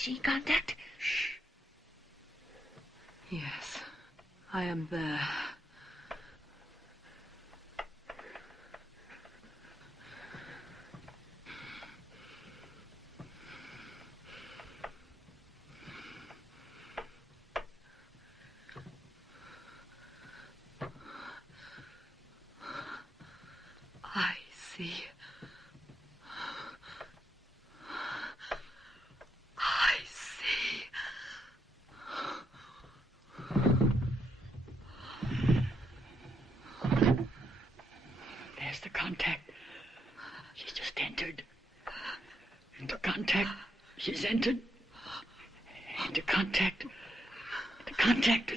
see contact? Shh. Yes, I am there. I see. I see. There's the contact. She's just entered. Into contact. She's entered. Into contact. Into contact.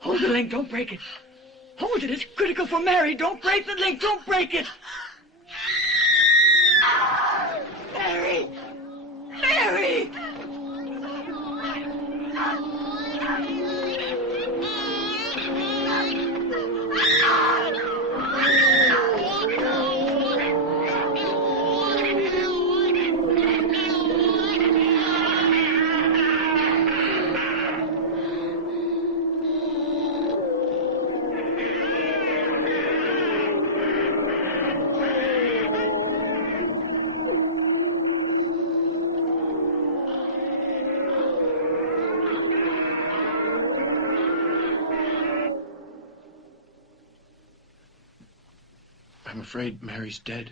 Hold the link, don't break it. Hold it, it's critical for Mary. Don't break the link, don't break it. Mary! Mary! I'm afraid Mary's dead.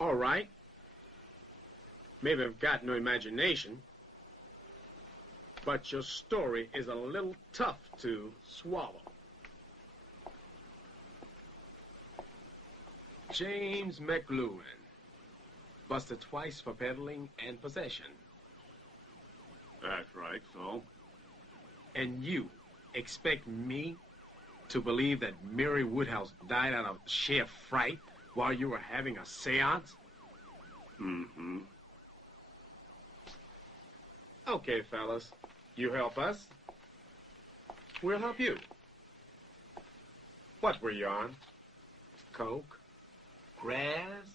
All right. Maybe I've got no imagination, but your story is a little tough to swallow. James McLuhan, busted twice for peddling and possession. That's right, so? And you expect me to believe that Mary Woodhouse died out of sheer fright while you were having a seance? Mm-hmm. Okay, fellas. You help us, we'll help you. What were you on? Coke? Grass?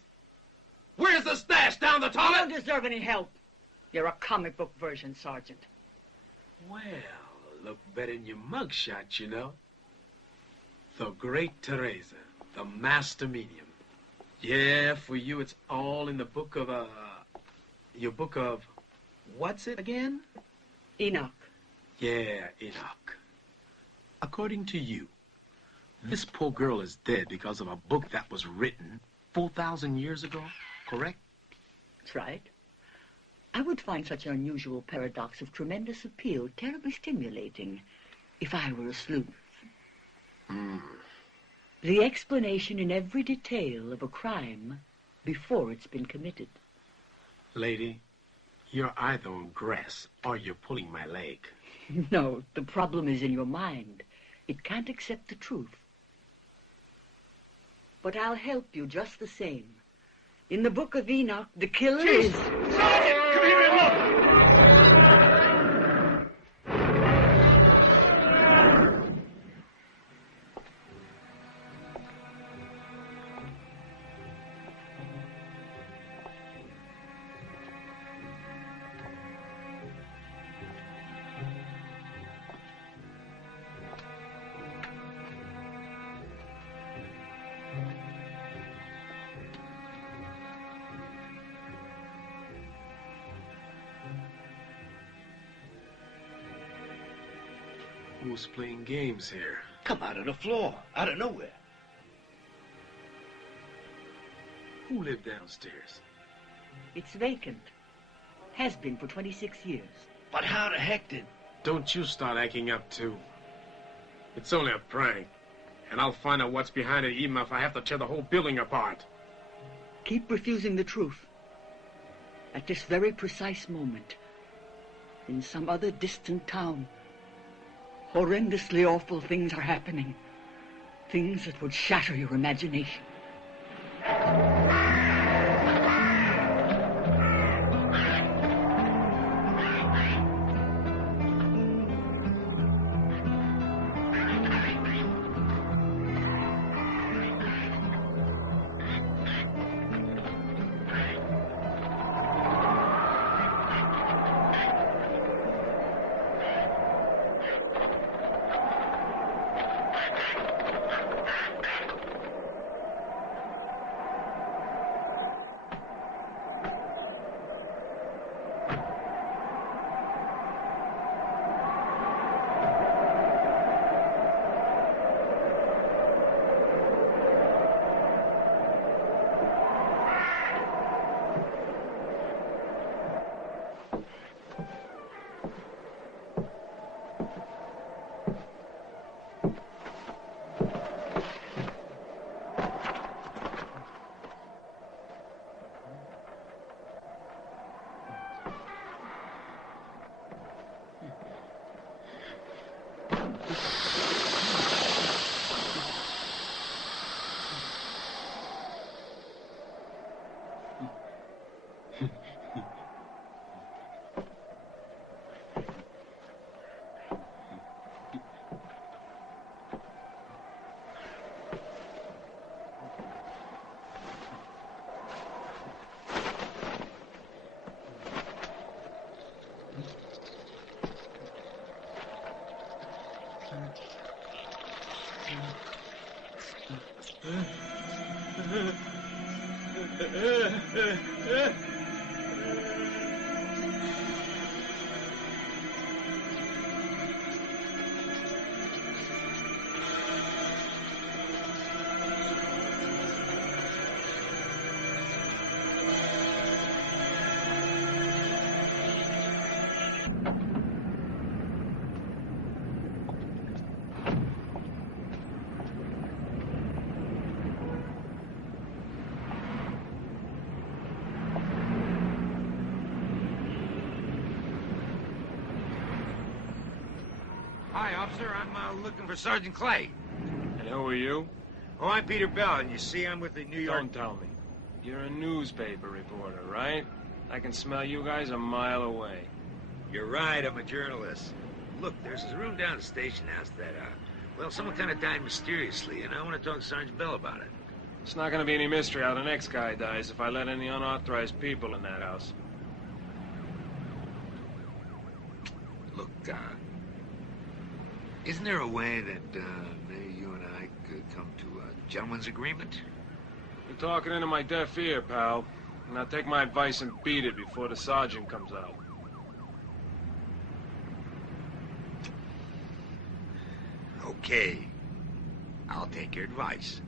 Where's the stash? Down the You toilet? don't deserve any help. You're a comic book version, Sergeant. Well, look better in your mugshot, you know. The great Teresa, the master medium. Yeah, for you, it's all in the book of, your book of, what's it again? Enoch. Yeah, Enoch. According to you, this poor girl is dead because of a book that was written 4,000 years ago, correct? That's right. I would find such an unusual paradox of tremendous appeal terribly stimulating if I were a sleuth. The explanation in every detail of a crime before it's been committed. Lady, you're either on grass or you're pulling my leg. No, the problem is in your mind. It can't accept the truth. But I'll help you just the same. In the Book of Enoch, the killer is... Sergeant, come here and look! Who's playing games here? Come out of the floor, out of nowhere. Who lived downstairs? It's vacant. Has been for 26 years. But how the heck did... Don't you start acting up, too. It's only a prank. And I'll find out what's behind it, even if I have to tear the whole building apart. Keep refusing the truth. At this very precise moment, in some other distant town, horrendously awful things are happening. Things that would shatter your imagination. Hi, officer. I'm looking for Sergeant Clay. And who are you? Oh, I'm Peter Bell, and you see, I'm with the New York... Don't tell me. You're a newspaper reporter, right? I can smell you guys a mile away. You're right, I'm a journalist. Look, there's a room down at the station house that, well, someone kind of died mysteriously, and I want to talk to Sergeant Bell about it. It's not going to be any mystery how the next guy dies if I let any unauthorized people in that house. Look, isn't there a way that maybe you and I could come to a gentleman's agreement? You're talking into my deaf ear, pal. Now take my advice and beat it before the sergeant comes out. Okay. I'll take your advice.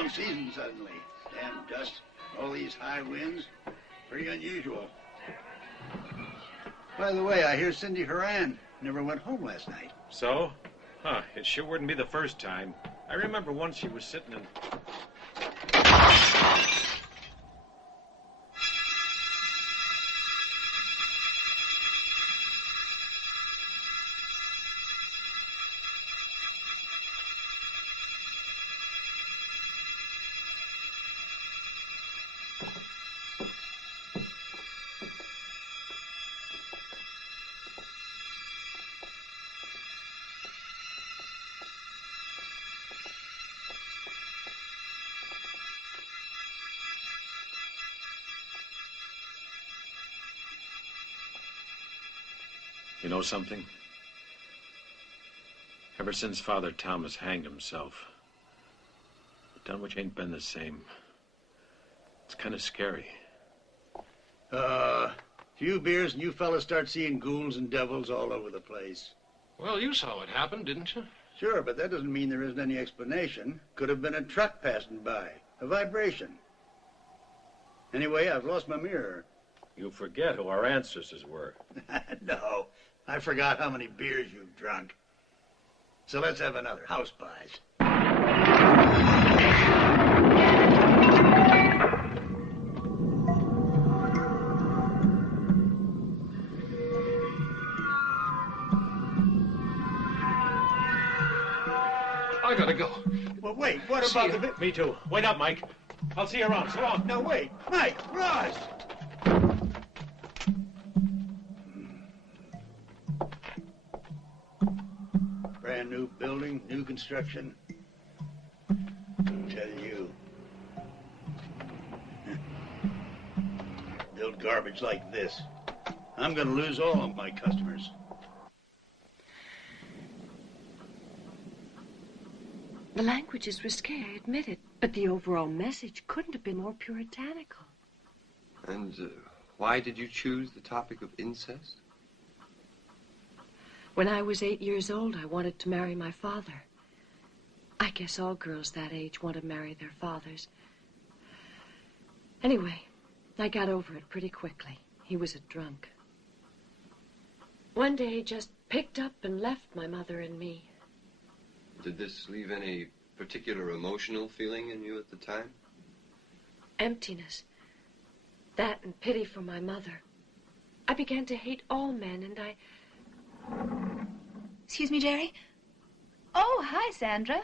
wrong season suddenly. Damn dust, all these high winds. Pretty unusual. By the way, I hear Cindy Horan never went home last night. So? Huh, it sure wouldn't be the first time. I remember once she was sitting in... You know something? Ever since Father Thomas hanged himself, Dunwich ain't been the same. It's kind of scary. Few beers and you fellas start seeing ghouls and devils all over the place. Well, you saw what happened, didn't you? Sure, but that doesn't mean there isn't any explanation. Could have been a truck passing by. A vibration. Anyway, I've lost my mirror. You forget who our ancestors were. No, I forgot how many beers you've drunk. So let's have another. House pies. I gotta go. Well, wait, what about the... Me too. Wait up, Mike. I'll see you around. So long. No, wait. Mike, Ross! Brand new building, new construction. Tell you. Build garbage like this. I'm gonna lose all of my customers. The language is risque, I admit it, but the overall message couldn't have been more puritanical. And why did you choose the topic of incest? When I was 8 years old, I wanted to marry my father. I guess all girls that age want to marry their fathers. Anyway, I got over it pretty quickly. He was a drunk. One day, he just picked up and left my mother and me. Did this leave any particular emotional feeling in you at the time? Emptiness. That and pity for my mother. I began to hate all men, and I... Excuse me, Jerry? Oh, hi, Sandra.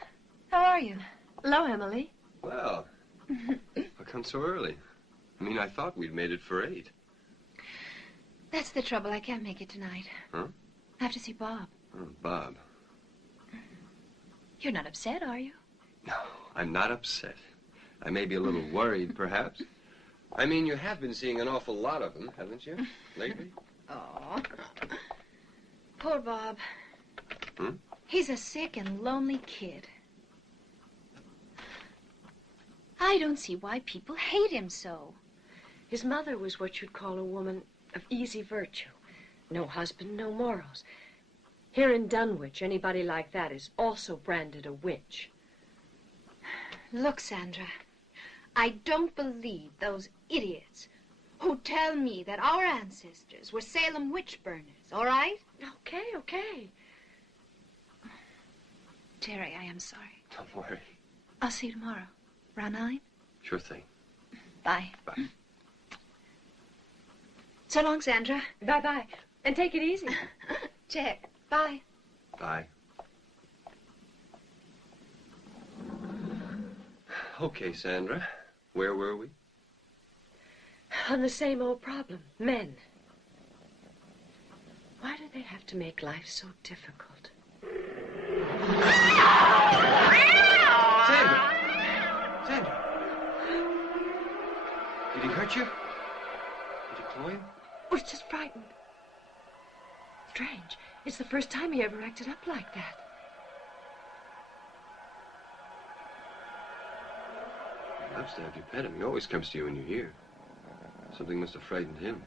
How are you? Hello, Emily. Well, how come so early? I mean, I thought we'd made it for 8. That's the trouble. I can't make it tonight. Huh? I have to see Bob. Oh, Bob. You're not upset, are you? No, I'm not upset. I may be a little worried, perhaps. I mean, you have been seeing an awful lot of them, haven't you, lately? Oh. Poor Bob. Hmm? He's a sick and lonely kid. I don't see why people hate him so. His mother was what you'd call a woman of easy virtue. No husband, no morals. Here in Dunwich, anybody like that is also branded a witch. Look, Sandra, I don't believe those idiots who tell me that our ancestors were Salem witch burners, all right? Okay. Terry, I am sorry. Don't worry. I'll see you tomorrow. Around 9? Sure thing. Bye. Bye. So long, Sandra. Bye-bye. And take it easy. Check. Bye. Bye. Okay, Sandra. Where were we? On the same old problem, men. Why do they have to make life so difficult? Sandra! Sandra! Did he hurt you? Did you claw him? Oh, it's just frightened. Strange. It's the first time he ever acted up like that. He loves to have you pet him. He always comes to you when you're here. Something must have frightened him.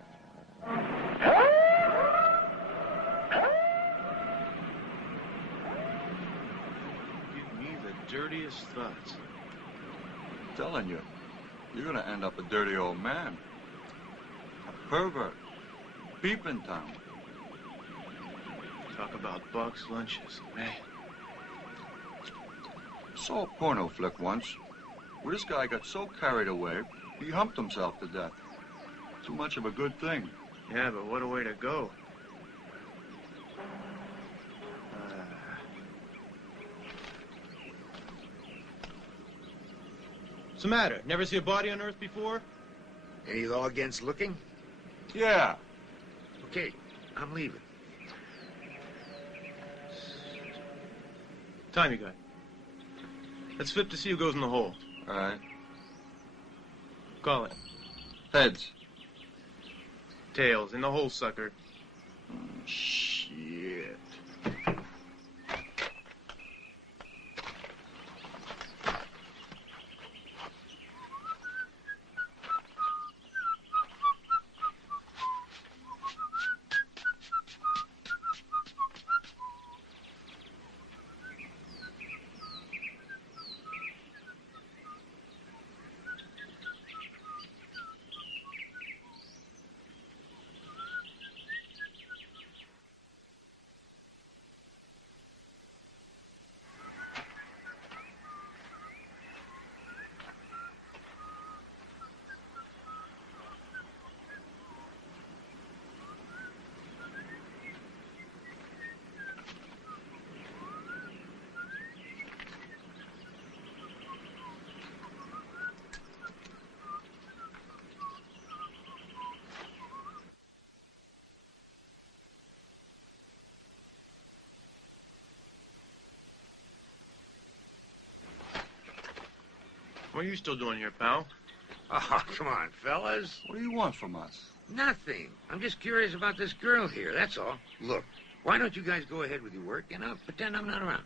Give me the dirtiest thoughts. telling you, you're gonna end up a dirty old man. A pervert. Peeping Tom. Talk about bucks, lunches, man. Saw a porno flick once where this guy got so carried away, he humped himself to death. Too much of a good thing. Yeah, but what a way to go. What's the matter? Never see a body on Earth before? Any law against looking? Yeah. Okay, I'm leaving. Time you got. Let's flip to see who goes in the hole. All right. Call it. Heads. Tails, in the hole, sucker. Shit. What are you still doing here, pal? Oh, come on, fellas. What do you want from us? Nothing. I'm just curious about this girl here, that's all. Look, why don't you guys go ahead with your work and I'll pretend I'm not around.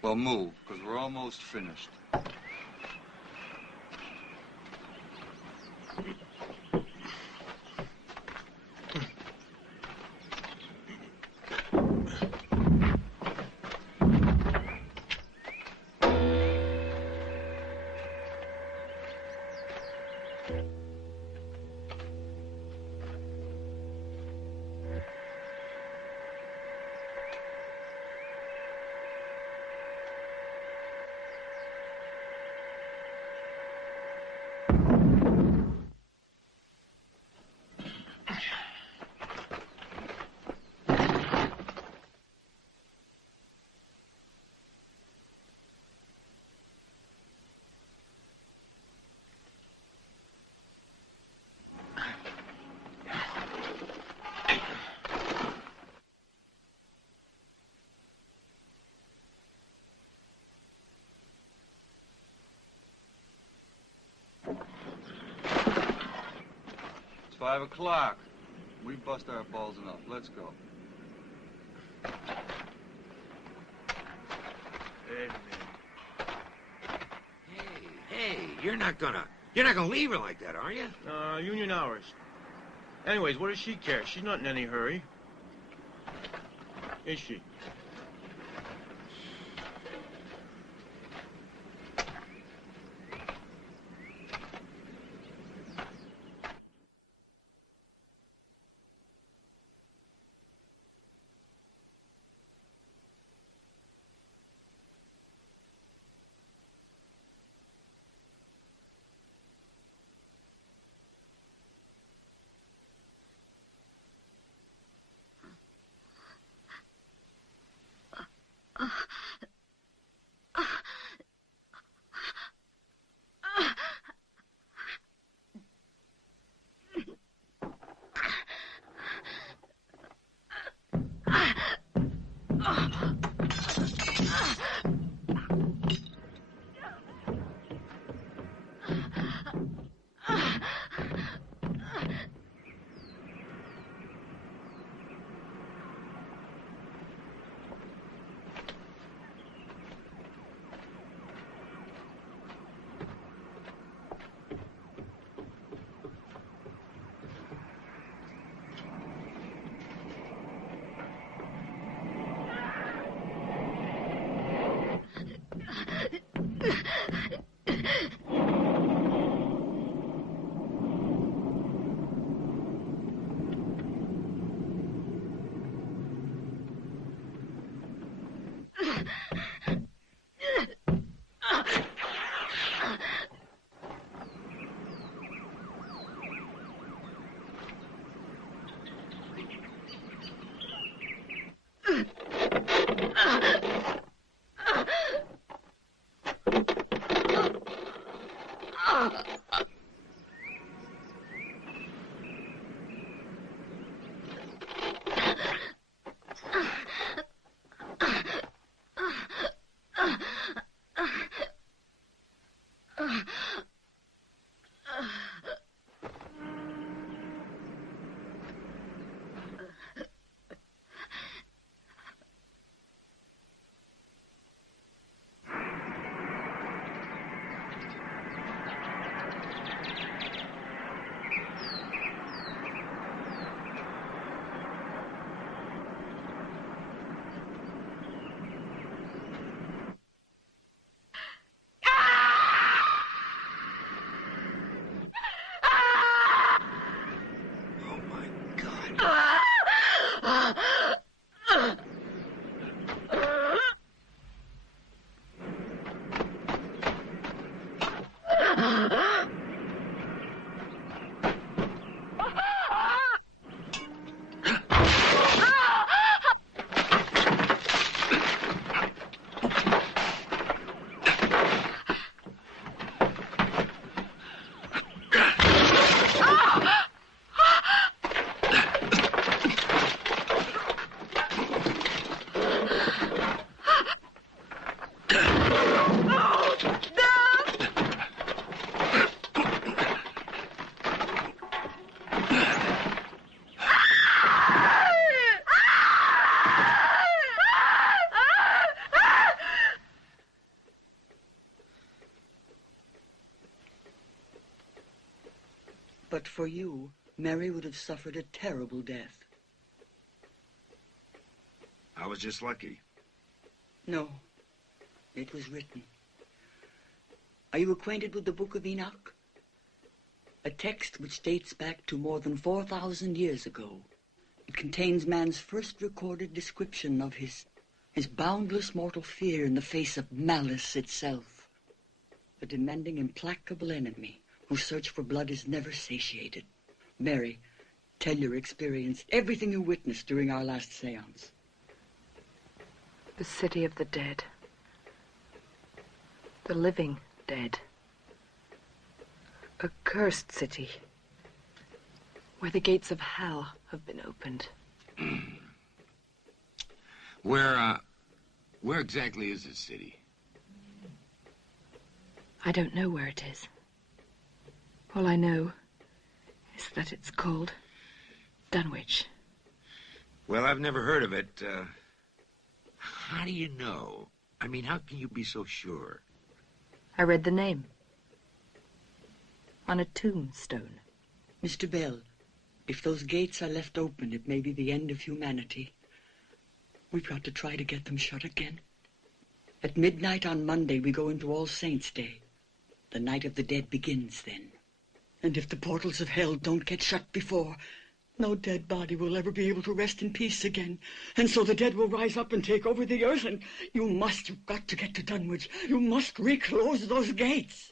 Well, move, because we're almost finished. It's 5 o'clock. We bust our balls enough. Let's go. Hey, you're not gonna leave her like that, are you? Union hours. Anyways, what does she care? She's not in any hurry. Is she? But for you, Mary would have suffered a terrible death. I was just lucky. No, it was written. Are you acquainted with the Book of Enoch? A text which dates back to more than 4,000 years ago. It contains man's first recorded description of his boundless mortal fear in the face of malice itself. A demanding, implacable enemy whose search for blood is never satiated. Mary, tell your experience, everything you witnessed during our last seance. The city of the dead. The living dead. A cursed city, where the gates of hell have been opened. Where exactly is this city? I don't know where it is. All I know is that it's called Dunwich. Well, I've never heard of it. How do you know? I mean, how can you be so sure? I read the name on a tombstone. Mr. Bell, if those gates are left open, it may be the end of humanity. We've got to try to get them shut again. At midnight on Monday, we go into All Saints' Day. The night of the dead begins then. And if the portals of hell don't get shut before, no dead body will ever be able to rest in peace again. And so the dead will rise up and take over the earth, and you've got to get to Dunwich. You must reclose those gates.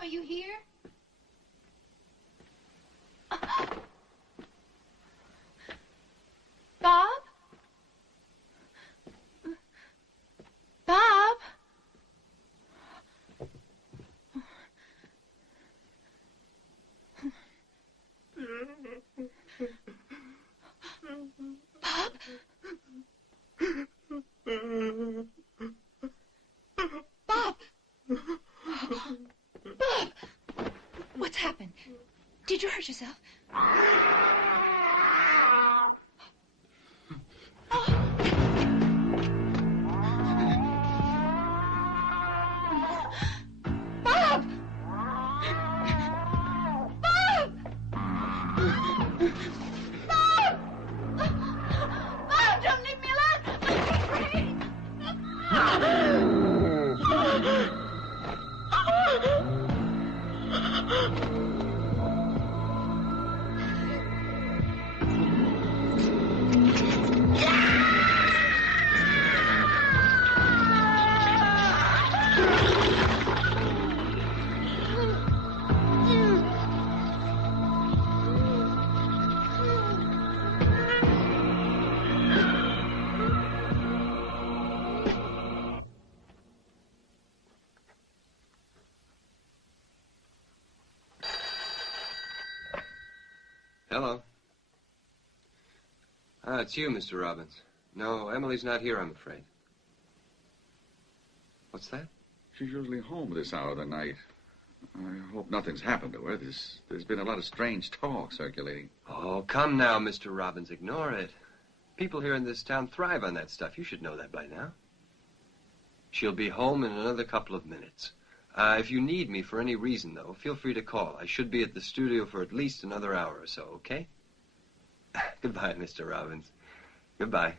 Are you here? Bob? Bob? Bob? Bob! Bob! What's happened? Did you hurt yourself? Bob! Bob! Bob! Bob, don't leave me alone! I'm afraid. Hello. Ah, it's you, Mr. Robbins. No, Emily's not here, I'm afraid. What's that? She's usually home this hour of the night. I hope nothing's happened to her. There's been a lot of strange talk circulating. Oh, come now, Mr. Robbins. Ignore it. People here in this town thrive on that stuff. You should know that by now. She'll be home in another couple of minutes. If you need me for any reason, though, feel free to call. I should be at the studio for at least another hour or so, okay? Goodbye, Mr. Robbins. Goodbye.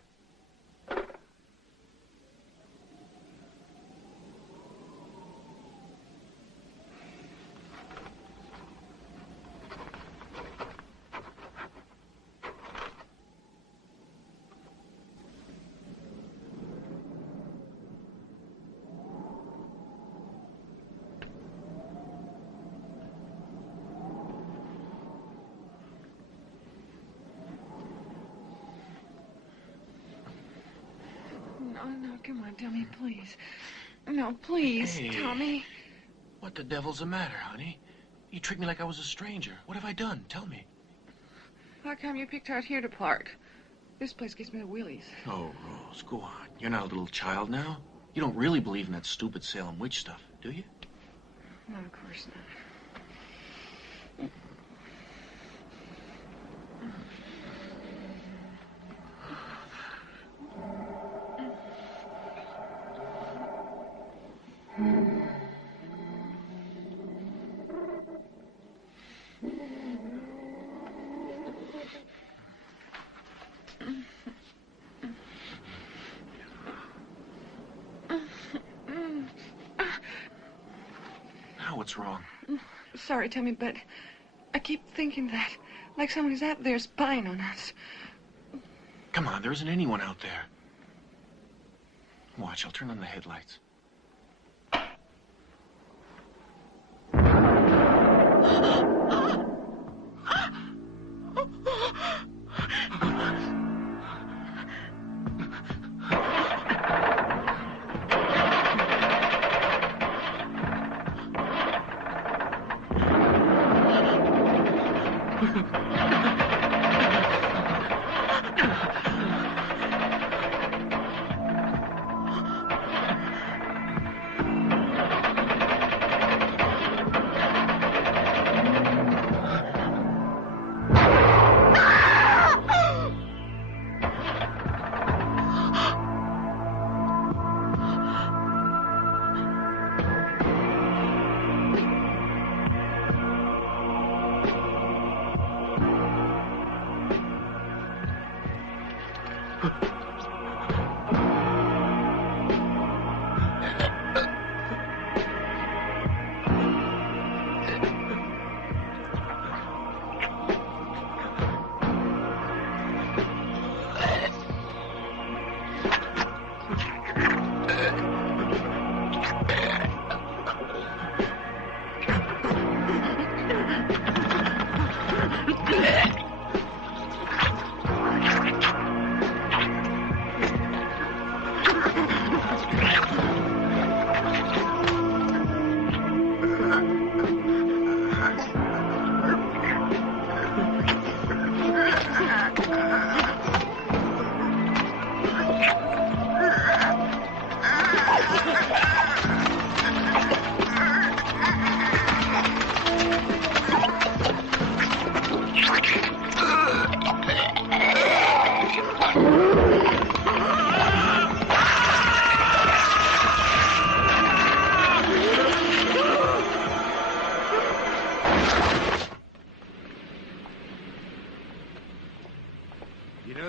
No, come on, Tommy, please. No, please, Hey. Tommy. What the devil's the matter, honey? You treat me like I was a stranger. What have I done? Tell me. How come you picked out here to park? This place gives me the willies. Oh, Rose, go on. You're not a little child now. You don't really believe in that stupid Salem witch stuff, do you? No, of course not. Now what's wrong? Sorry, Tommy, but I keep thinking that, like someone's out there spying on us. Come on, there isn't anyone out there. Watch, I'll turn on the headlights.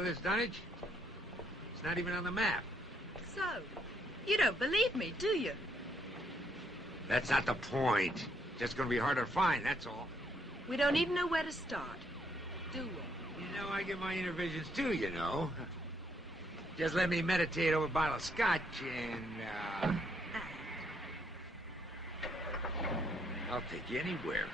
know this, Dunnage? It's not even on the map. So, you don't believe me, do you? That's not the point. Just gonna be harder to find, that's all. We don't even know where to start, do we? You know, I get my inner visions too, you know. Just let me meditate over a bottle of scotch and, I'll take you anywhere.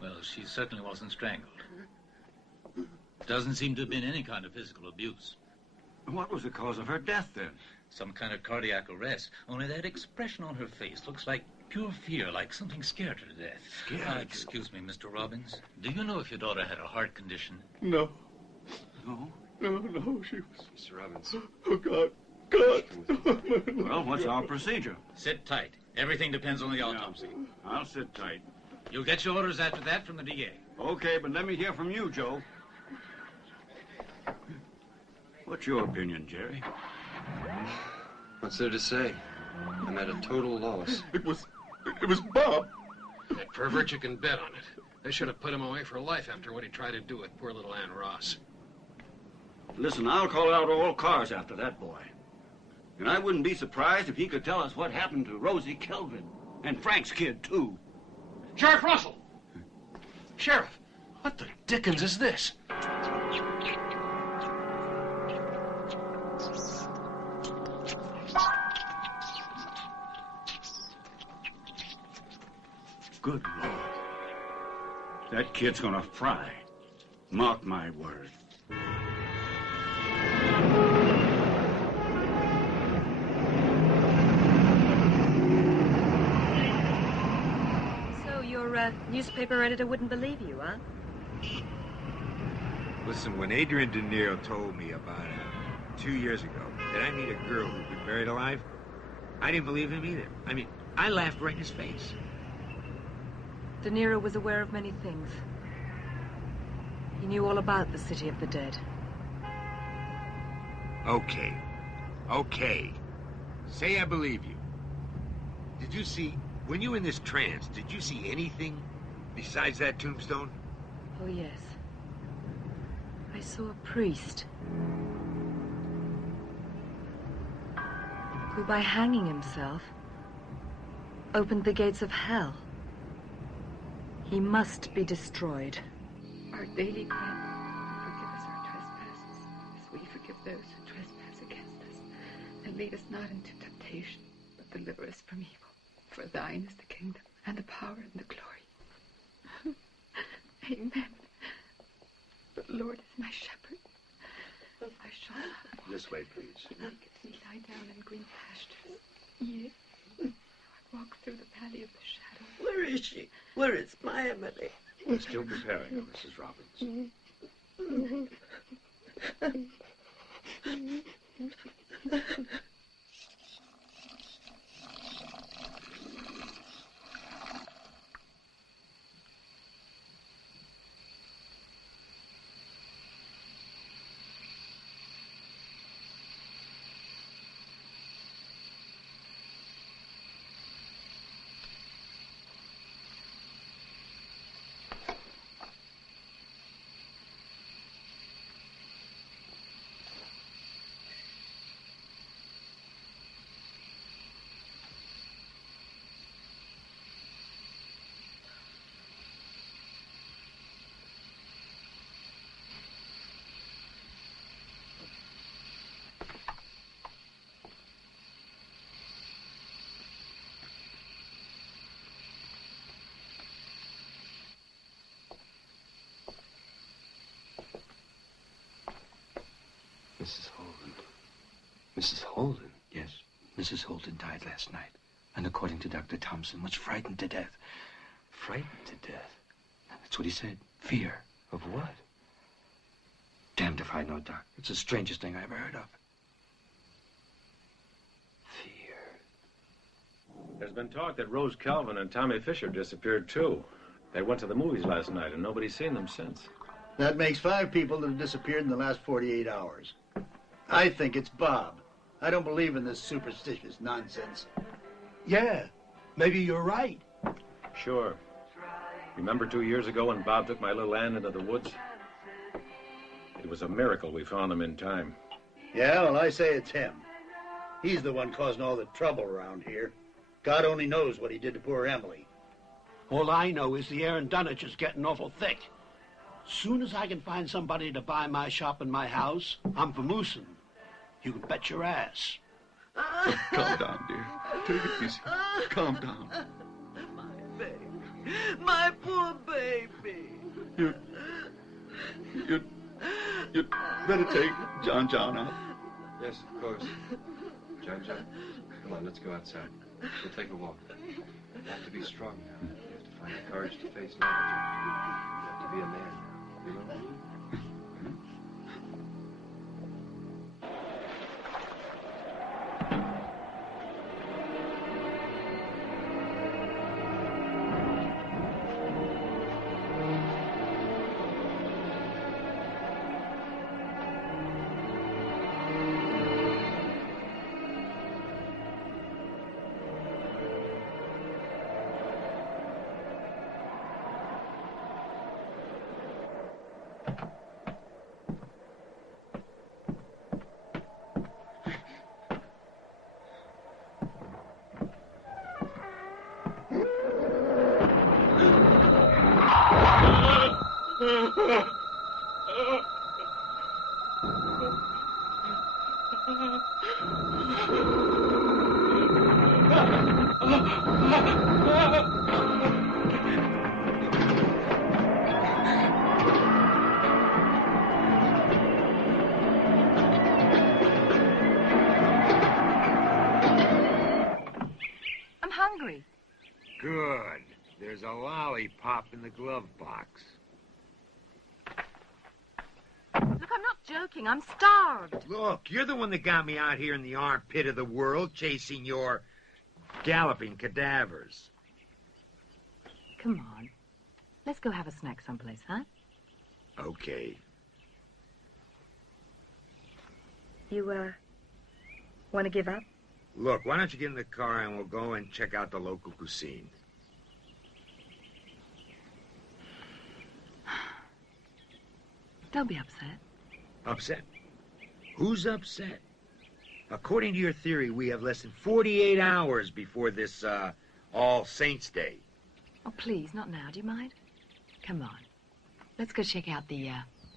Well, she certainly wasn't strangled. Doesn't seem to have been any kind of physical abuse. What was the cause of her death, then? Some kind of cardiac arrest. Only that expression on her face looks like pure fear, like something scared her to death. Scared? Excuse me, Mr. Robbins. Do you know if your daughter had a heart condition? No. No? No, she was... Mr. Robbins. Oh, God. God. Well, what's our procedure? Sit tight. Everything depends on the autopsy. I'll sit tight. You'll get your orders after that from the DA. Okay, but let me hear from you, Joe. What's your opinion, Jerry? What's there to say? I'm at a total loss. It was Bob. That pervert, you can bet on it. They should have put him away for life after what he tried to do with poor little Ann Ross. Listen, I'll call out all cars after that boy. And I wouldn't be surprised if he could tell us what happened to Rosie Kelvin. And Frank's kid, too. Sheriff Russell! Sheriff, what the dickens is this? Good Lord. That kid's gonna fry. Mark my word. So your newspaper editor wouldn't believe you, huh? Listen, when Adrian De Niro told me about 2 years ago that I meet a girl who'd been buried alive, I didn't believe him either. I mean, I laughed right in his face. De Niro was aware of many things. He knew all about the City of the Dead. Okay. Okay. Say I believe you. Did you see, when you were in this trance, did you see anything besides that tombstone? Oh, yes. I saw a priest who, by hanging himself, opened the gates of hell. He must be destroyed. Our daily bread, forgive us our trespasses, as we forgive those who trespass against us. And lead us not into temptation, but deliver us from evil. For thine is the kingdom, and the power, and the glory. Amen. The Lord is my shepherd. I shall not want. This way, please. He maketh me lie down in green pastures. Yea, I walk through the valley of the shadow. Where is she? Where is my Emily? We're still preparing her, Mrs. Robbins. Mrs. Holden. Mrs. Holden? Yes, Mrs. Holden died last night. And according to Dr. Thompson, was frightened to death. Frightened to death? That's what he said. Fear. Of what? Damned if I know, Doc. It's the strangest thing I ever heard of. There's been talk that Rose Kelvin and Tommy Fisher disappeared, too. They went to the movies last night, and nobody's seen them since. That makes 5 people that have disappeared in the last 48 hours. I think it's Bob. I don't believe in this superstitious nonsense. Yeah, maybe you're right. Sure. Remember 2 years ago when Bob took my little Ann into the woods? It was a miracle we found him in time. Yeah, well, I say it's him. He's the one causing all the trouble around here. God only knows what he did to poor Emily. All I know is the air in Dunwich is getting awful thick. Soon as I can find somebody to buy my shop and my house, I'm vamoosing. You can bet your ass. Calm down, dear. Take it easy. Calm down. My baby. My poor baby. You'd better take John out. Yes, of course. John, come on, let's go outside. We'll take a walk. You have to be strong now. You have to find the courage to face life. You have to be a man now. You know? I'm hungry. Good. There's a lollipop in the glove box. Look, I'm not joking. I'm starved. Look, you're the one that got me out here in the armpit of the world chasing your galloping cadavers. Come on. Let's go have a snack someplace, huh? Okay. You, want to give up? Look, why don't you get in the car and we'll go and check out the local cuisine. Don't be upset. Upset? Who's upset? According to your theory, we have less than 48 hours before this, All Saints' Day. Oh, please, not now. Do you mind? Come on. Let's go check out the,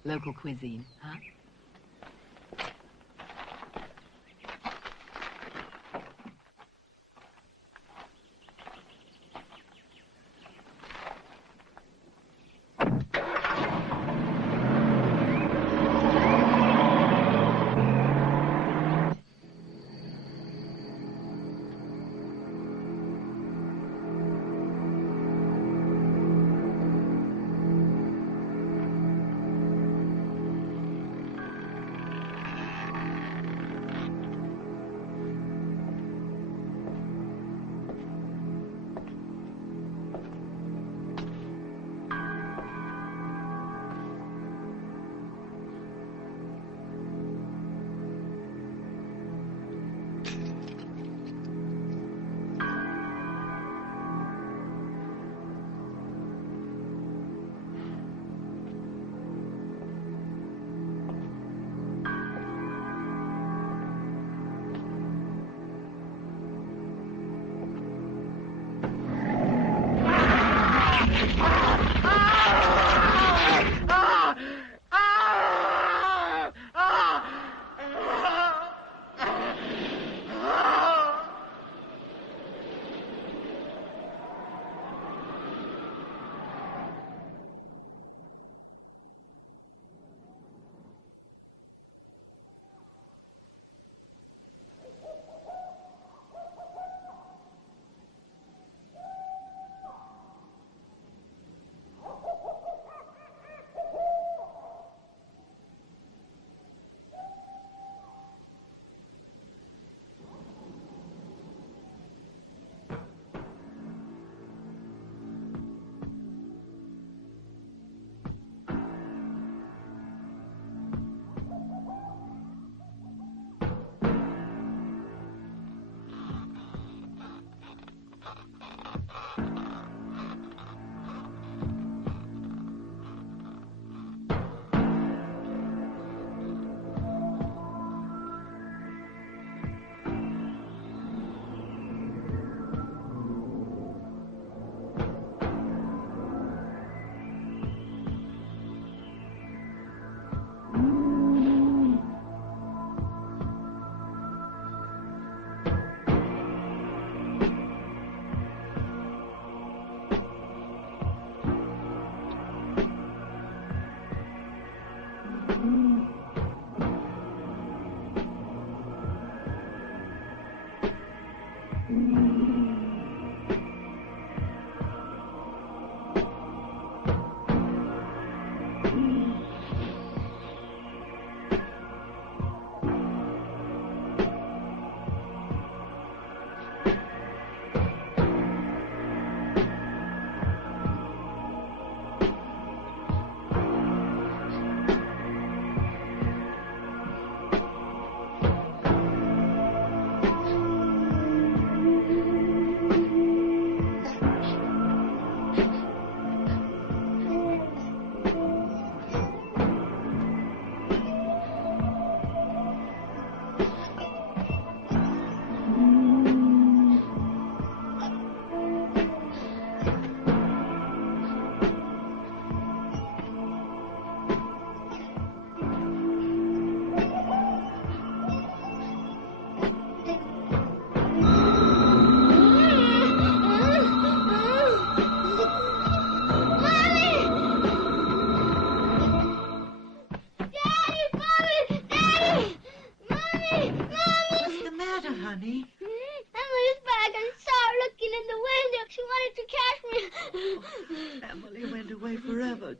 local cuisine, huh?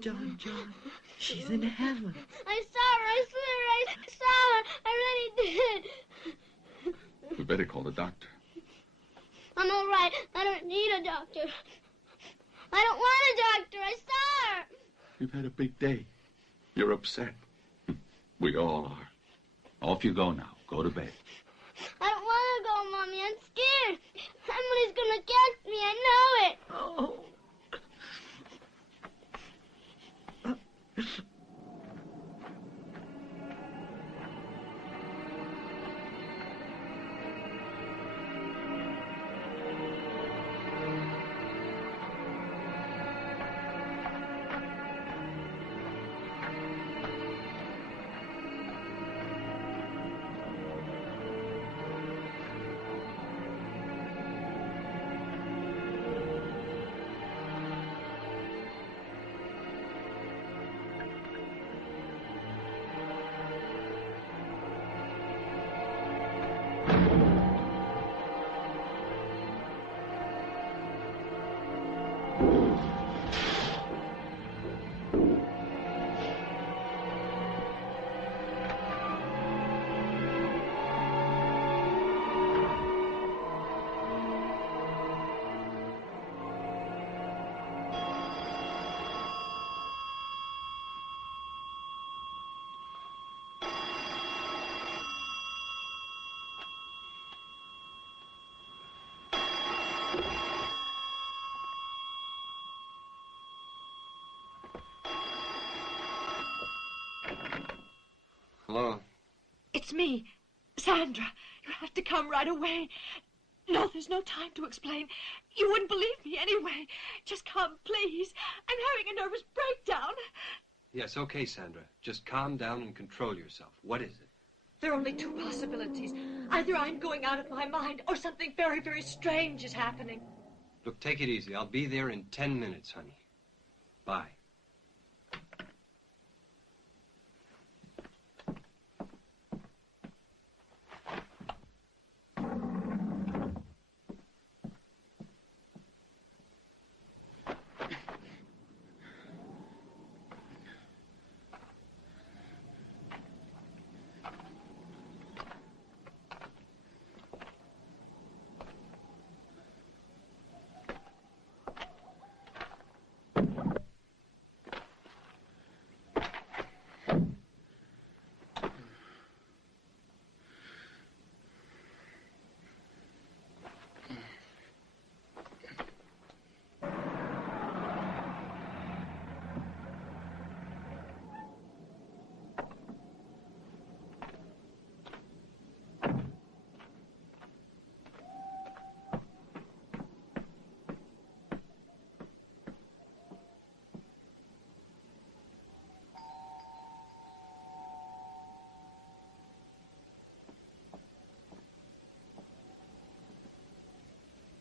John, she's in heaven. I saw her, I swear I saw her. I really did. We better call the doctor. I'm all right. I don't need a doctor. I don't want a doctor. I saw her. You've had a big day. You're upset. We all are. Off you go now. Go to bed. I don't want to go, Mommy. I'm scared. Emily's going to catch me. I know it. Oh. Hello? It's me, Sandra. You have to come right away. No, there's no time to explain. You wouldn't believe me anyway. Just come, please. I'm having a nervous breakdown. Yes, okay, Sandra. Just calm down and control yourself. What is it? There are only two possibilities. Either I'm going out of my mind or something very, very strange is happening. Look, take it easy. I'll be there in 10 minutes, honey. Bye.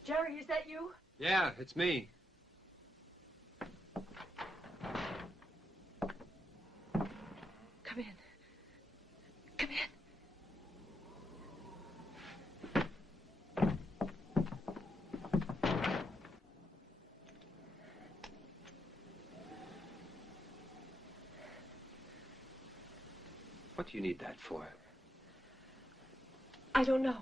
Jerry, is that you? Yeah, it's me. Come in. Come in. What do you need that for? I don't know.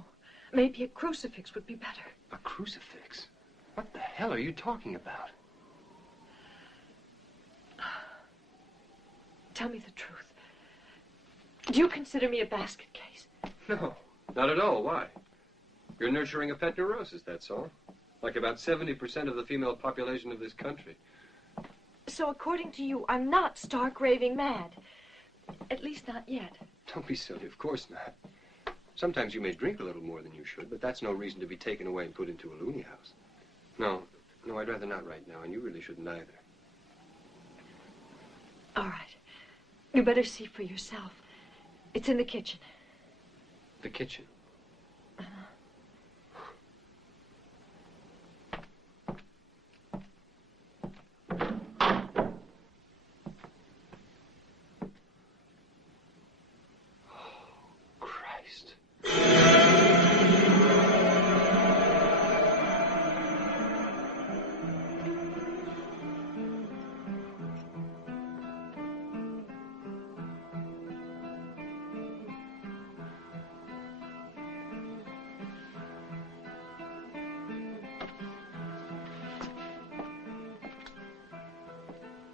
Maybe a crucifix would be better. A crucifix? What the hell are you talking about? Tell me the truth. Do you consider me a basket case? No, not at all. Why? You're nurturing a pet neurosis, that's all. Like about 70% of the female population of this country. So according to you, I'm not stark raving mad. At least not yet. Don't be silly, of course not. Sometimes you may drink a little more than you should, but that's no reason to be taken away and put into a loony house. No, I'd rather not right now, and you really shouldn't either. All right. You better see for yourself. It's in the kitchen. The kitchen?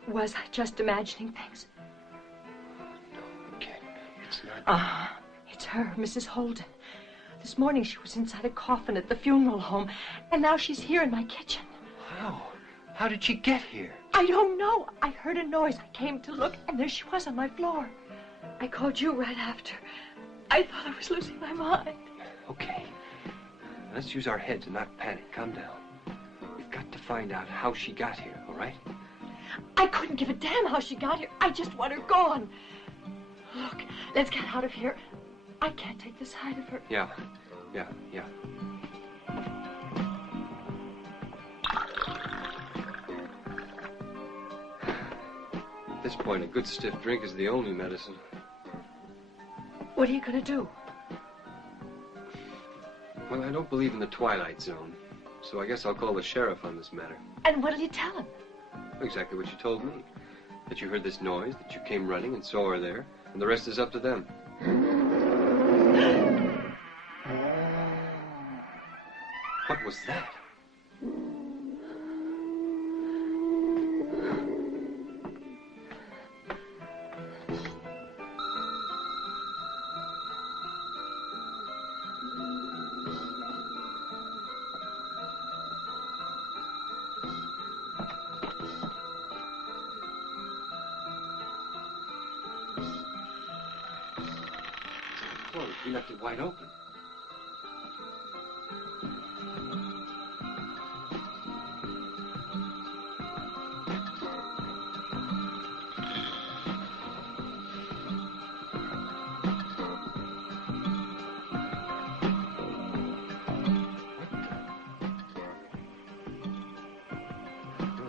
Was I just imagining things? No, again, it's not... It's her, Mrs. Holden. This morning she was inside a coffin at the funeral home, and now she's here in my kitchen. How? How did she get here? I don't know. I heard a noise. I came to look, and there she was on my floor. I called you right after. I thought I was losing my mind. Okay. Let's use our heads and not panic. Calm down. We've got to find out how she got here, all right? I couldn't give a damn how she got here. I just want her gone. Look, let's get out of here. I can't take the sight of her. Yeah. At this point, a good stiff drink is the only medicine. What are you going to do? Well, I don't believe in the Twilight Zone, so I guess I'll call the sheriff on this matter. And what'll you tell him? Exactly what you told me. That you heard this noise, that you came running and saw her there, and the rest is up to them. What was that? We left it wide open.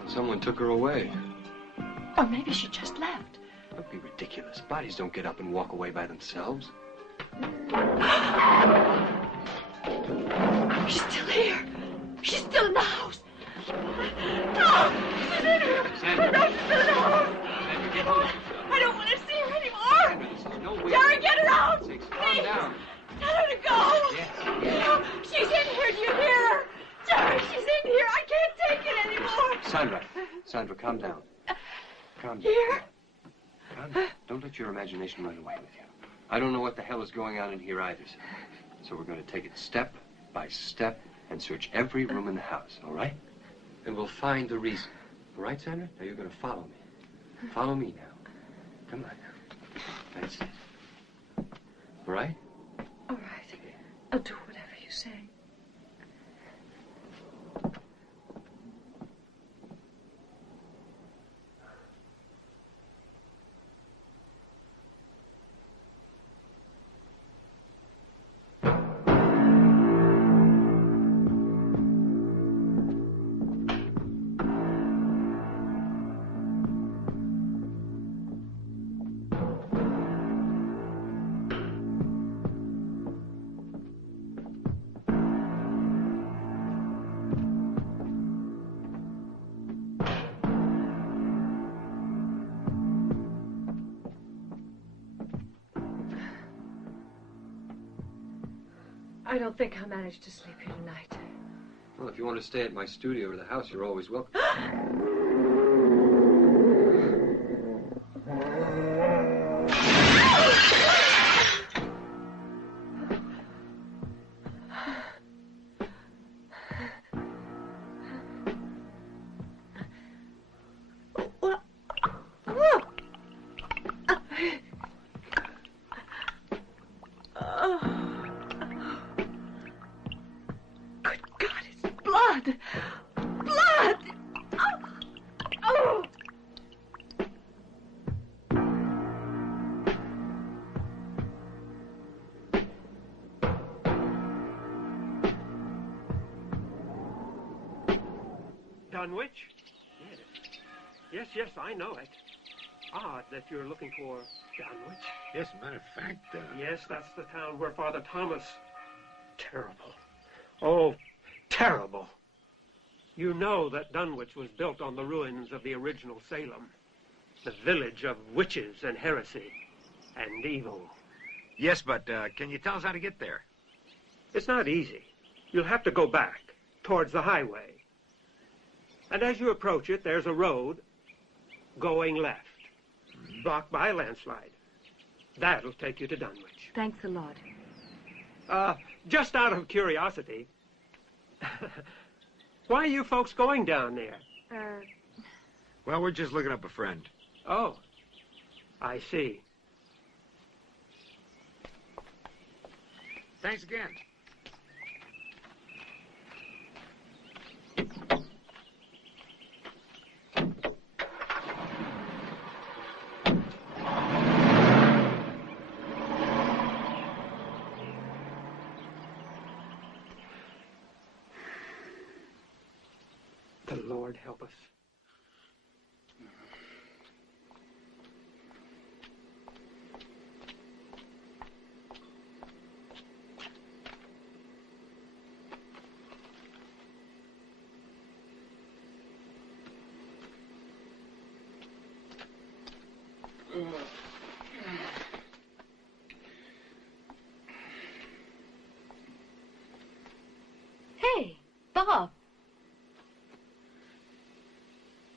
Someone took her away. Or maybe she just left. Don't be ridiculous. Bodies don't get up and walk away by themselves. She's still here. She's still in the house. No! She's in here. No, she's still in the house. I don't want to see her anymore. Jerry, get her out. Please. Tell her to go. Yes. She's in here. Do you hear her? Jerry, she's in here. I can't take it anymore. Sandra, calm down. Calm down. Here? Calm down. Don't let your imagination run away with you. I don't know what the hell is going on in here either, so we're going to take it step by step and search every room in the house, all right? And we'll find the reason. All right, Sandra? Now you're going to follow me. Follow me now. Come on now. That's it. All right? All right. I'll do whatever you say. I don't think I'll manage to sleep here tonight. Well, if you want to stay at my studio or the house, you're always welcome. Dunwich? Yes. Yes, I know it. Odd that you're looking for Dunwich. Yes, matter of fact, Yes, that's the town where Father Thomas... Terrible. Oh, terrible. You know that Dunwich was built on the ruins of the original Salem. The village of witches and heresy and evil. Yes, but can you tell us how to get there? It's not easy. You'll have to go back towards the highway. And as you approach it, there's a road going left, blocked by a landslide. That'll take you to Dunwich. Thanks a lot. Just out of curiosity, why are you folks going down there? Well, we're just looking up a friend. Oh, I see. Thanks again. The Lord help us. Hey, Bob.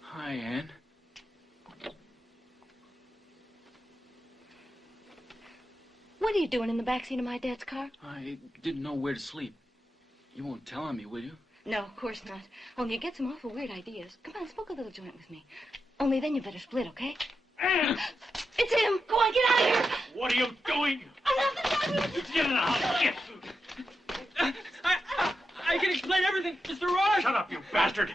Hi, Ann. What are you doing in the backseat of my dad's car? I didn't know where to sleep. You won't tell on me, will you? No, of course not. Only you get some awful weird ideas. Come on, smoke a little joint with me. Only then you better split, okay? Ann! It's him! Go on, get out of here! What are you doing? Get in the house! Get! I can explain everything, Mr. Ross! Shut up, you bastard!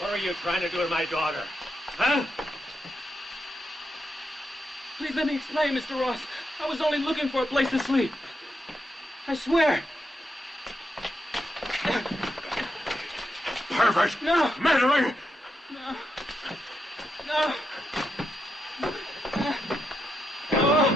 What are you trying to do to my daughter? Huh? Please let me explain, Mr. Ross. I was only looking for a place to sleep. I swear. Pervert! No! Murderer! No. No. No.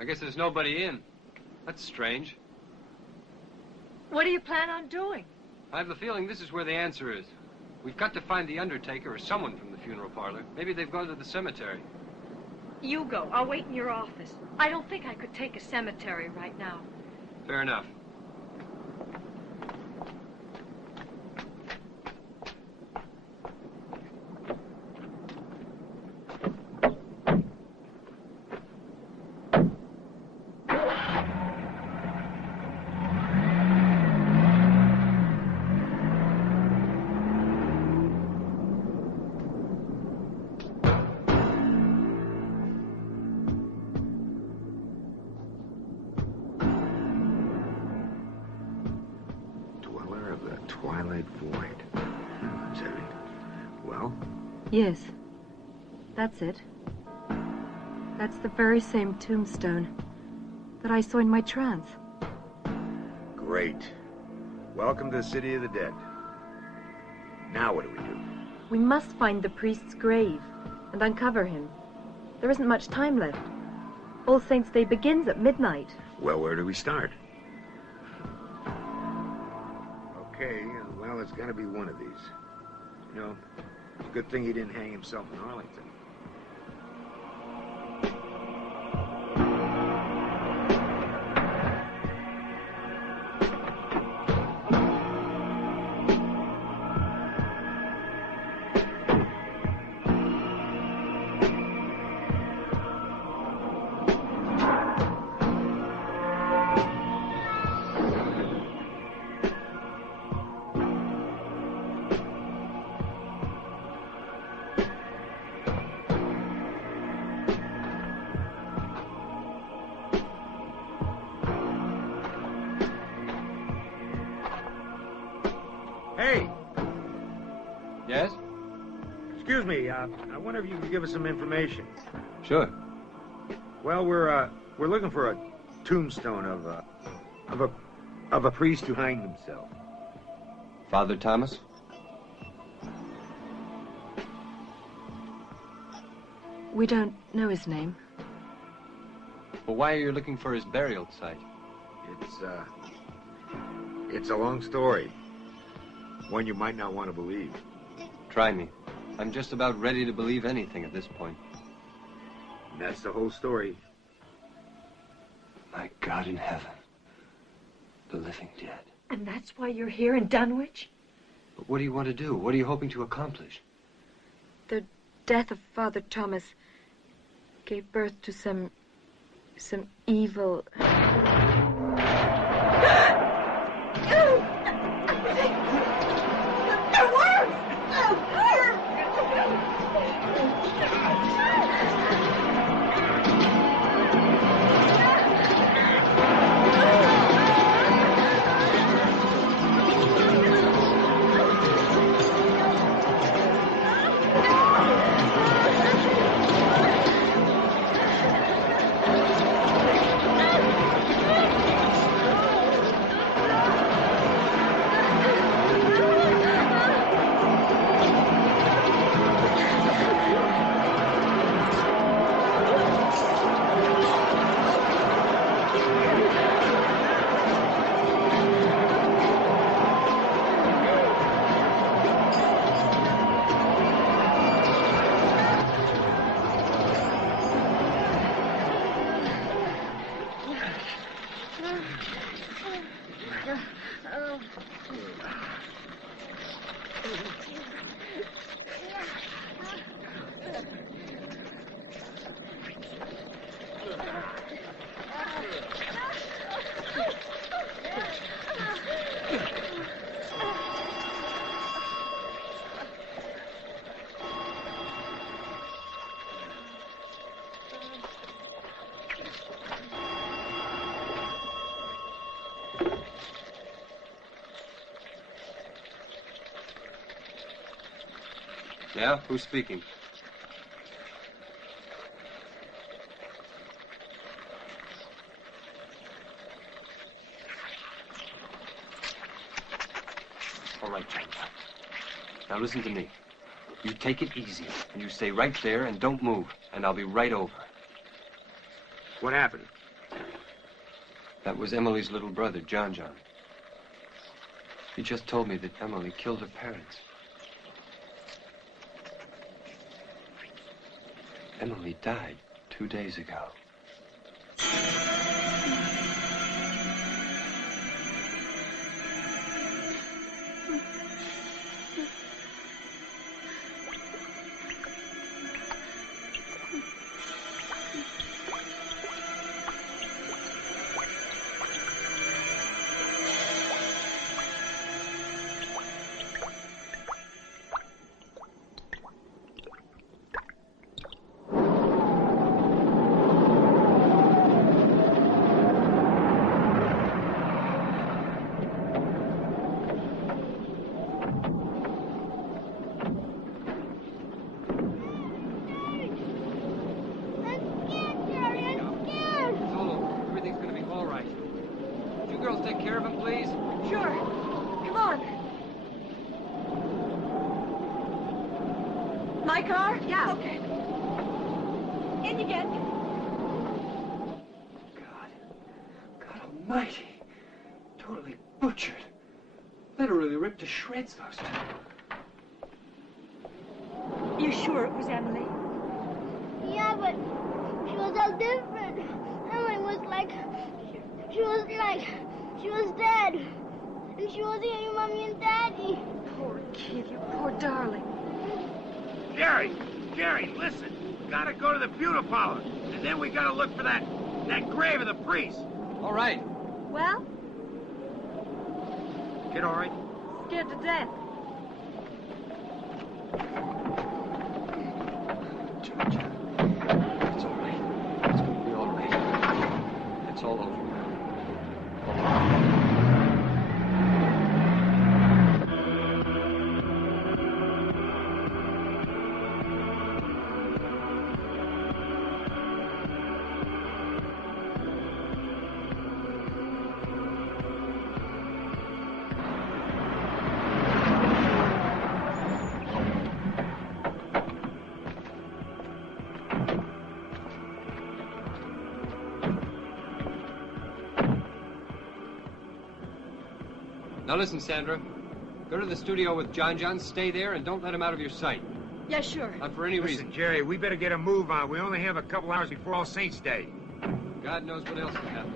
I guess there's nobody in. That's strange. What do you plan on doing? I have the feeling this is where the answer is. We've got to find the undertaker or someone from the funeral parlor. Maybe they've gone to the cemetery. You go. I'll wait in your office. I don't think I could take a cemetery right now. Fair enough. Yes, that's it. That's the very same tombstone that I saw in my trance. Great. Welcome to the City of the Dead. Now what do we do? We must find the priest's grave and uncover him. There isn't much time left. All Saints' Day begins at midnight. Well, where do we start? Okay, well, it's gotta be one of these. You know, good thing he didn't hang himself in Arlington. Hey! Yes? Excuse me, I wonder if you could give us some information. Sure. Well, we're looking for a tombstone of a priest who hanged himself. Father Thomas? We don't know his name. Well, why are you looking for his burial site? It's a long story. One you might not want to believe. Try me. I'm just about ready to believe anything at this point. And that's the whole story. My God in heaven. The living dead. And that's why you're here in Dunwich? But what do you want to do? What are you hoping to accomplish? The death of Father Thomas gave birth to some evil... Yeah? Who's speaking? All right, James. Now listen to me. You take it easy, and you stay right there and don't move, and I'll be right over. What happened? That was Emily's little brother, John. He just told me that Emily killed her parents. Emily died 2 days ago. My car? Yeah. Okay. In you get. God almighty. Totally butchered. Literally ripped to shreds, those two. You sure it was Emily? Yeah, but she was all different. Emily was like, she was dead. And she was eating Mommy and Daddy. Poor kid, you poor darling. Jerry, listen. We gotta go to the beauty parlor. And then we gotta look for that grave of the priest. All right. Well? Kid all right? Scared to death. It's all right. It's gonna be all right. It's all over now. Now listen, Sandra. Go to the studio with John. Stay there and don't let him out of your sight. Yeah, sure. Not for any reason. Jerry, we better get a move on. We only have a couple hours before All Saints' Day. God knows what else could happen.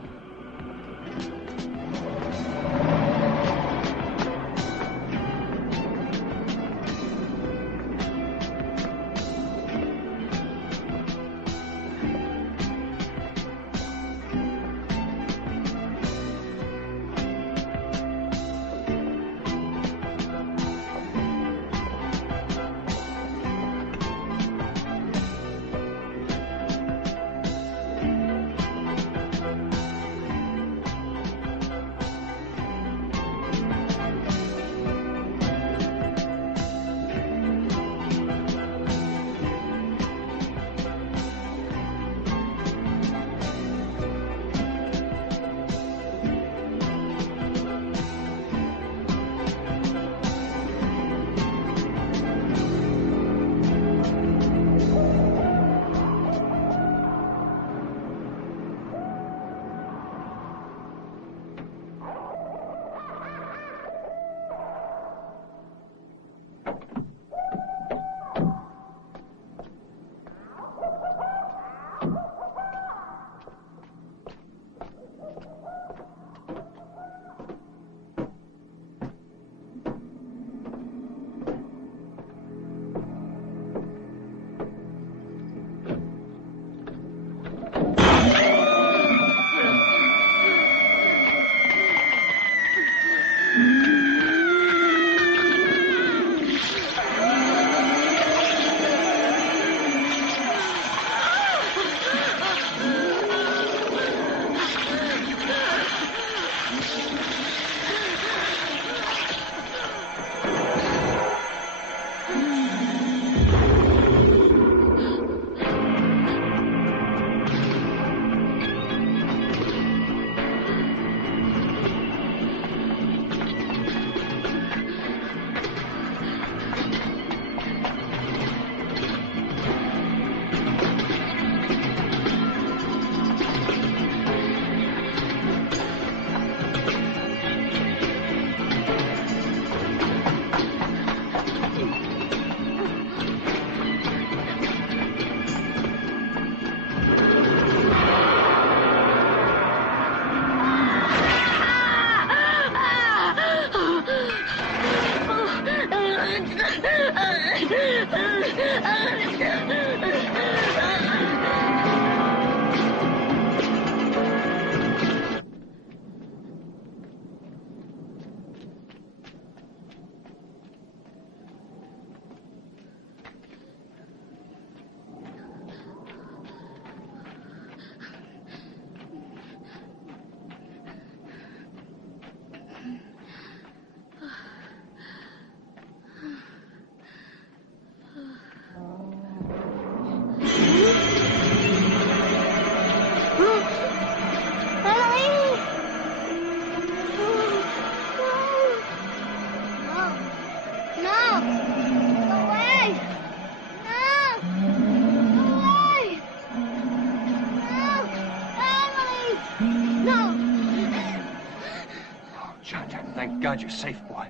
Thank God you're safe, boy.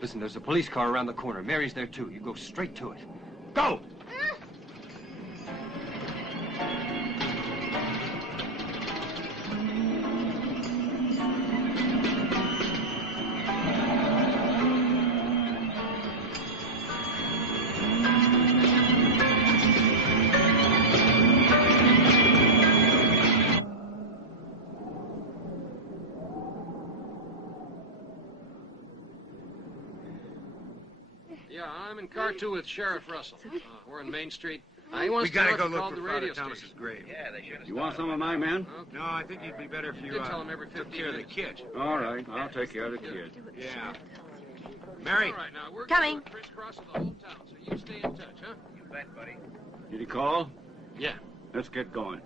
Listen, there's a police car around the corner. Mary's there, too. You go straight to it. Go! Yeah, I'm in car 2 with Sheriff Russell. We're on Main Street. He wants We gotta to know go if you look called for the Father radio Thomas's station. grave. Yeah, they should have. You want some of my men? No, I think it'd be better if you, You tell him every took 15 care of the minutes. kid. All right, I'll take care of the kid. Yeah. Mary. All right, now, we're Coming. going crisscross of the whole town, so you stay in touch, huh? You bet, buddy. Did he call? Yeah. Let's get going.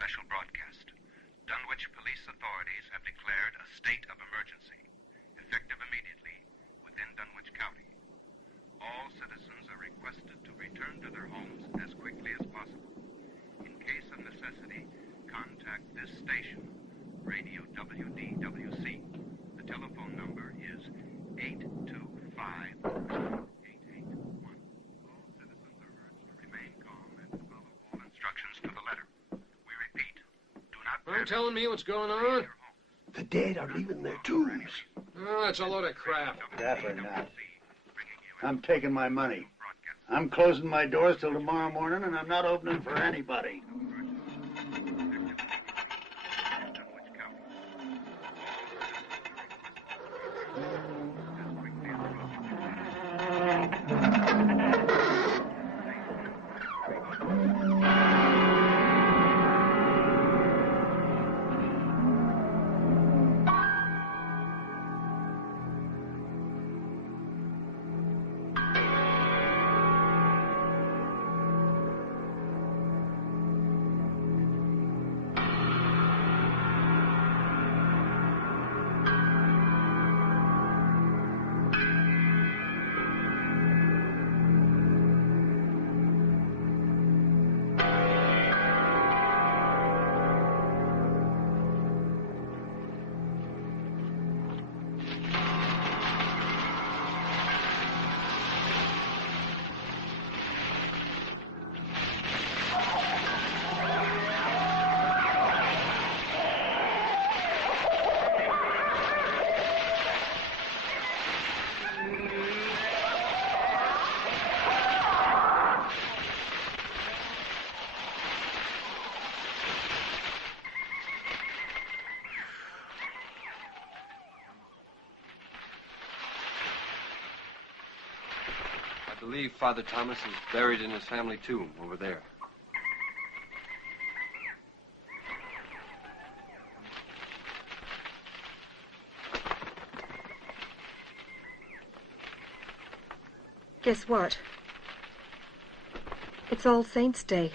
Special broadcast. Dunwich police authorities have declared a state of emergency, effective immediately within Dunwich County. All citizens are requested to return to their homes as quickly as possible. In case of necessity, contact this station, Radio WDWC. The telephone number is 825-8881. All citizens are urged to remain calm and to follow all instructions to the letter. Are you telling me what's going on? The dead are leaving their tombs. Oh, that's a load of crap. Definitely not. I'm taking my money. I'm closing my doors till tomorrow morning, and I'm not opening for anybody. I believe Father Thomas is buried in his family tomb over there. Guess what? It's All Saints' Day.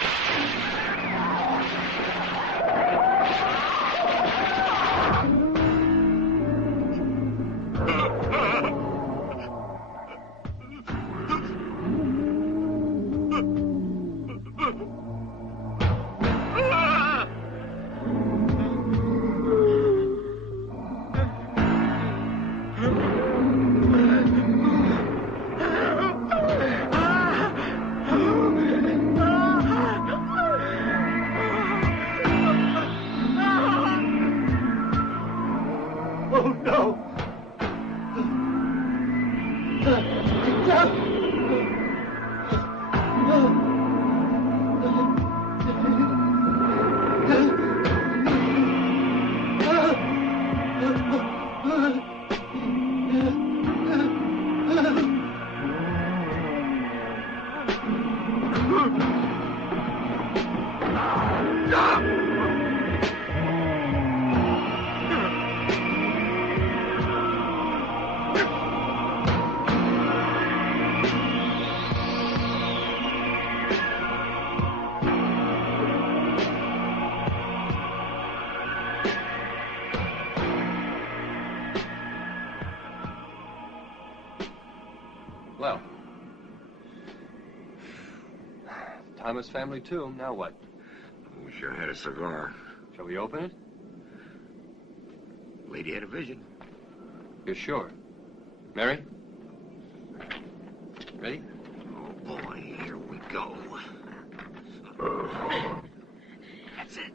Well, Thomas family tomb. Now what? We sure had a cigar. Shall we open it? Lady had a vision. You're sure? Mary? Ready? Oh, boy, here we go. That's it.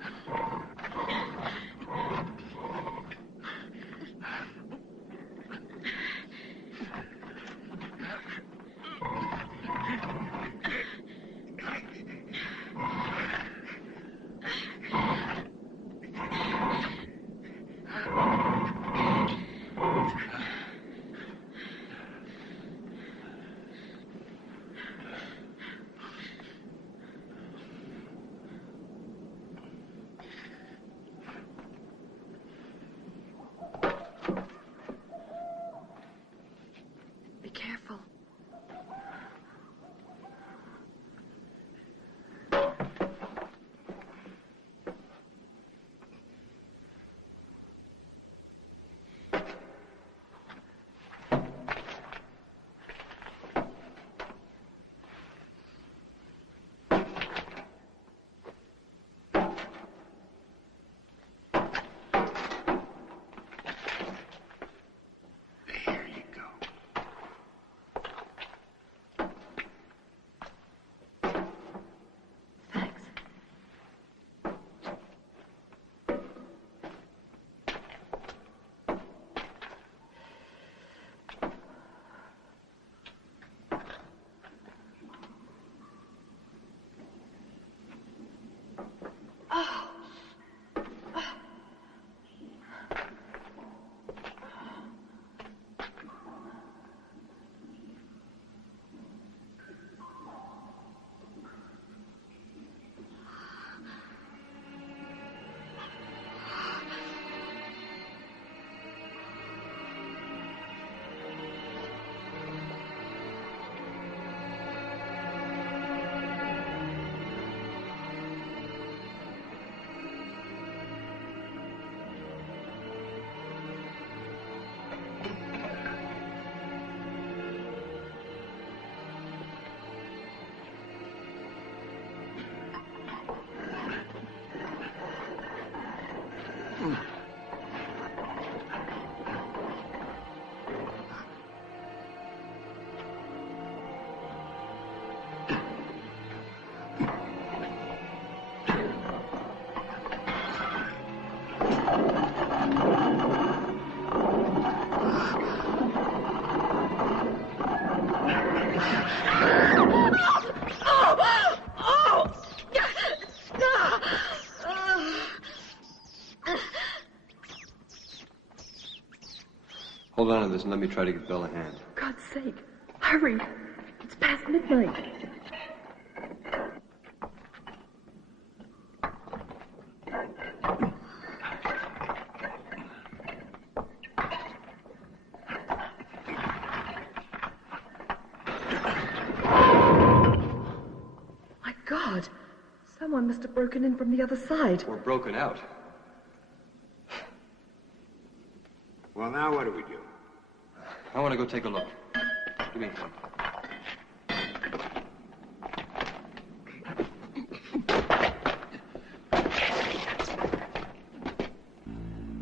Be careful. Hold on to this and let me try to give Belle a hand. For God's sake, hurry. It's past midnight. My God. Someone must have broken in from the other side. We're broken out. Well, now what do we do? I want to go take a look. Give me a phone.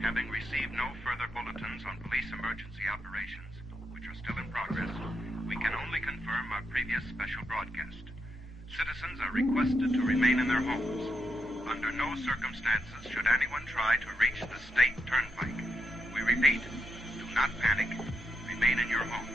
Having received no further bulletins on police emergency operations, which are still in progress, we can only confirm our previous special broadcast. Citizens are requested to remain in their homes. Under no circumstances should anyone try to reach the state turnpike. We repeat, do not panic. Remain in your homes.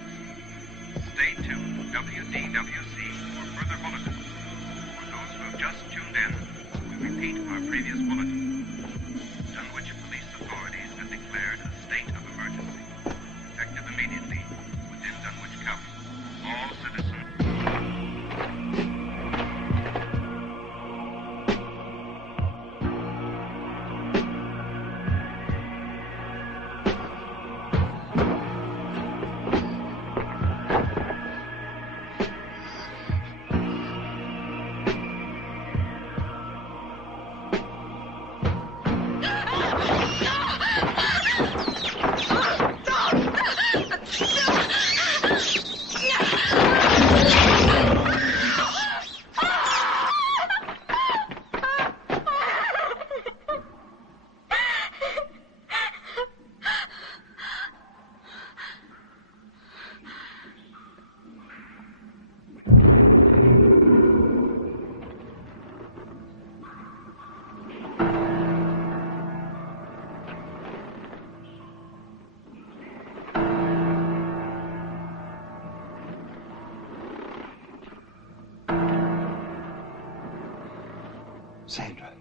Sandra.